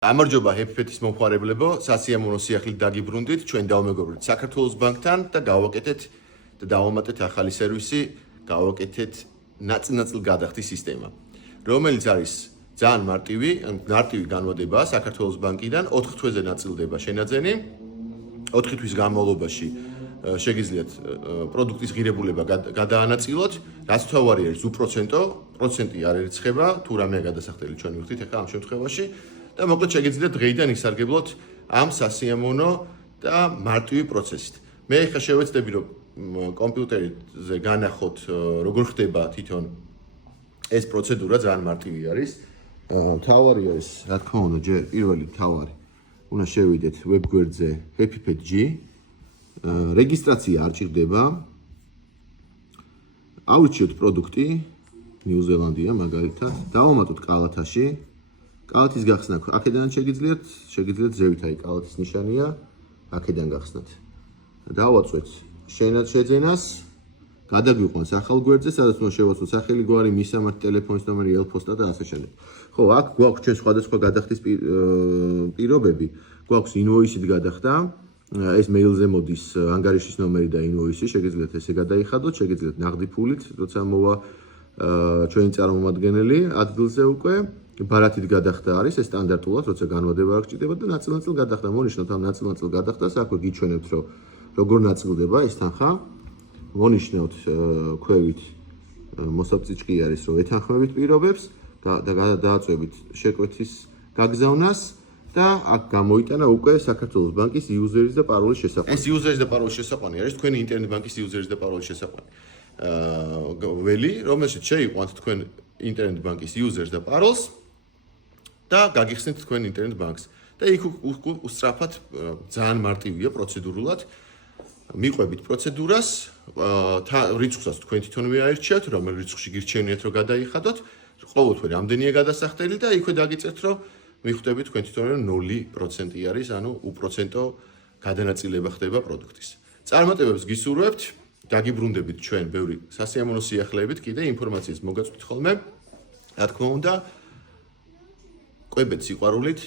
გამარჯობა ჰეფფეთის მომხმარებლებო, სასიამოვნო სიახლით დაგიბრუნდით, ჩვენ დავმეგობრდით საქართველოს ბანკთან და გავაკეთეთ და დავამატეთ ახალი სერვისი, გავაკეთეთ ნაწილ-ნაწილ გადახდის სისტემა, რომელიც არის ძალიან მარტივი განმადებაა საქართველოს ბანკიდან 4 თვეზე ნაწილდება შენაძენი, 4 თვის განმავლობაში შეგიძლიათ პროდუქტის ღირებულება გადაანაწილოთ, რაც თავარი არის უპროცენტი არ ერიცხება, თუ რამეა გადასახდელი ჩვენ ვიხდით ახლა ამ შემთხვევაში. და მოკლედ შეგიძლიათ დღეიდან ისარგებლოთ ამ სასიამოვნო და მარტივი პროცესით. მე ახლა შევეცდები რომ კომპიუტერზე განახოთ როგორ ხდება თვითონ ეს პროცედურა ძალიან მარტივი არის. თავარი არის, რა თქმა უნდა, ჯერ პირველი თავარი უნდა შევიდეთ ვებგვერდზე HappyPet.G. რეგისტრაცია არ ჭირდება. ავირჩიოთ პროდუქტი ნიუ-ზელანდია მაგალითად, დავამატოთ კალათაში. კალათის გახსნა აქედან შეგიძლიათ ზევით აი კალათის ნიშანია აქედან გახსნათ. დავაწვეთ შეძენას, გადაგვიყვანს ახალ გვერდზე, სადაც უნდა შევაცვლოთ სახელი, გვარი, მისამართი, ტელეფონის ნომერი, ელ-პოსტა და ასე შემდეგ. ხო, აქ გვაქვს ჩვენ სხვადასხვა გადახდის პირობები. გვაქვს ინვოისით გადახდა, ეს მეილზე მოდის ანგარიშის ნომერი და ინვოისი, შეგიძლიათ ესე გადაიხადოთ, შეგიძლიათ ნაღდი ფულით, როცა მოვა ჩვენი წარმომადგენელი ადგილზე უკვე. ბარათით გადახდა არის, ეს სტანდარტულად, როცა განმადება არ გჭირდება და ნაწილ-ნაწილ გადახდა. მონიშნოთ ამ ნაწილ-ნაწილ გადახდას, აქვე გიჩვენებთ, რომ როგორ ნაწილდება ეს თანხა. მონიშნოთ ქვევით მოსაბჭიჭკი არის, რომ ეთანხმებით პირობებს და დააწვევით შეკვეთის გაგზავნას და აქ გამოიტანა უკვე საქართველოს ბანკის იუზერის და პაროლის შესაყვანი. ეს იუზერის და პაროლის შესაყვანი არის თქვენი ინტერნეტ ბანკის იუზერის და პაროლის შესაყვანი. ველი, რომელშიც შეიყვანთ თქვენ ინტერნეტ ბანკის იუზერს და პაროლს და გაგიხსნით თქვენ ინტერნეტ ბანკს. და იქ უსწრაფად ძალიან მარტივია პროცედურულად. მიყვებით პროცედურას, რიცხვსაც თქვენ თვითონვე აირჩიათ, რომელ რიცხვში გირჩევნიათ რომ გადაიხადოთ, ყოველთვე რამდენია გადასახდელი და იქვე დაგიწერთ რომ მიხვდებით თქვენ თვითონვე რომ 0% არის, ანუ უპროცენტო გადანაწილება ხდება პროდუქტის. წარმატებებს გისურვებთ, დაგიბრუნდებით ჩვენ ბევრი სასიამოვნო სიახლეებით, კიდე ინფორმაციის მოგაწვით ხოლმე. რა თქმა უნდა, ყვებეთ სიყვარულით